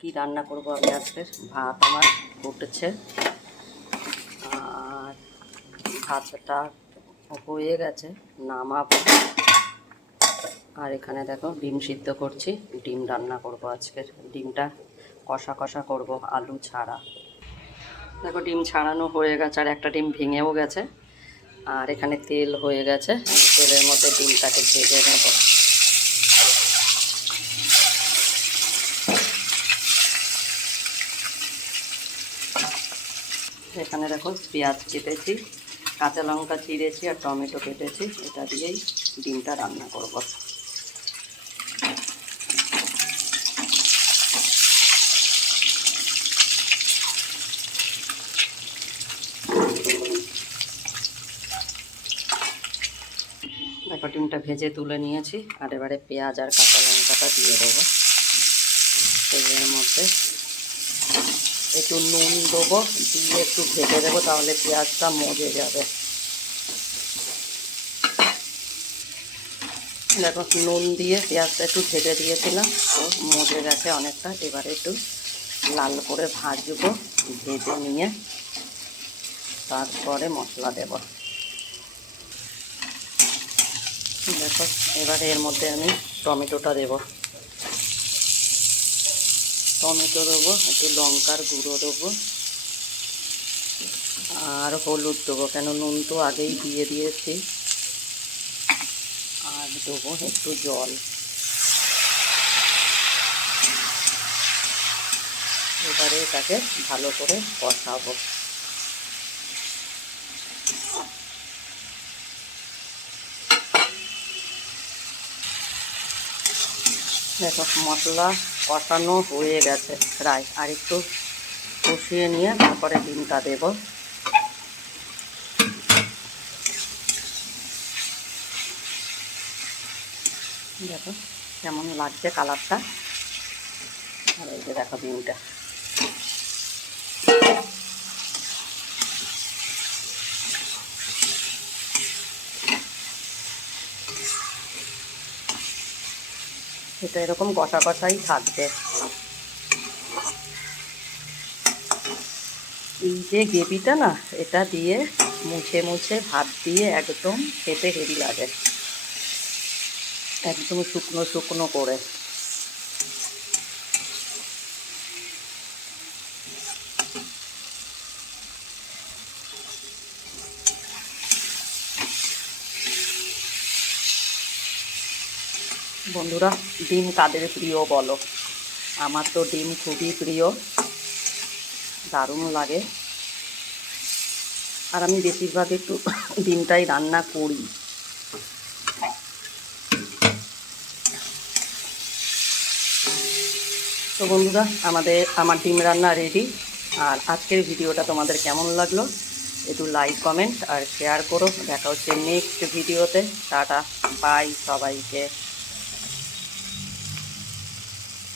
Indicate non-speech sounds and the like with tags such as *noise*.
কি রান্না করব আমি আজকে? ভাত আমার ফুটেছে। আর ভাতটা হয়ে গেছে, নামাবো। আর এখানে দেখো ডিম সিদ্ধ করছি, ডিম রান্না করব আজকের। ডিমটা কষা কষা করব, আলু ছাড়া। দেখো ডিম ছাড়ানো হয়ে গেছে, আর একটা ডিম ভেঙেও গেছে। আর এখানে তেল হয়ে গেছে, তেলের মধ্যে ডিমটাকে ভেজে নেব। এখানে দেখো পেঁয়াজ কেটেছি, কাঁচা লঙ্কা চিড়েছি আর টমেটো কেটেছি, এটা দিয়েই ডিমটা রান্না করব। দেখো, ডিমটা ভেজে তুলে নিয়েছি, আর এবারে পেঁয়াজ আর কাঁচা লঙ্কাটা দিয়ে দেবো। তেলের মধ্যে একটু নুন দেবো, দিয়ে একটু ভেজে দেবো তাহলে পেঁয়াজটা মজে যাবে। দেখো, নুন দিয়ে পেঁয়াজটা একটু ভেজে দিয়েছিলাম, তো মজে গেছে অনেকটা। এবারে একটু লাল করে ভাজবো, ভেজে নিয়ে। তারপরে মশলা দেব। দেখো, এবারে এর মধ্যে আমি টমেটোটা দেবো। টমেটো দেবো, একটু লঙ্কার গুঁড়ো দেবো। আর হলুদ দেবো, কেন নুন তো আগেই দিয়ে দিয়েছি। আর দেবো একটু জল। এবারে এটাকে ভালো করে কষাবো। দেখো, মশলা কষানো হয়ে গেছে। প্রায় আর একটু কষিয়ে নিয়ে তারপরে ডিমটা দেব। দেখো কেমন লাগছে কালারটা। আর এই যে দেখো ডিমটা। এটা এরকম কষা কষাই থাকবে। এই যে গ্রেভিটা না, এটা দিয়ে মুছে মুছে ভাত দিয়ে একদম খেতে হেভি লাগে। একদম শুকনো শুকনো করে। বন্ধুরা, ডিম কাদের প্রিয় বলো। আমার তো ডিম খুবই প্রিয়। দারুণ লাগে। আর আমি বেশিরভাগ একটু *coughs* ডিমটাই রান্না করি। তো বন্ধুরা, আমাদের, আমার ডিম রান্না রেডি আর আজকের ভিডিওটা তোমাদের কেমন লাগল? একটু লাইক কমেন্ট আর শেয়ার করো। দেখা হচ্ছে নেক্সট ভিডিওতে। টাটা বাই সবাইকে।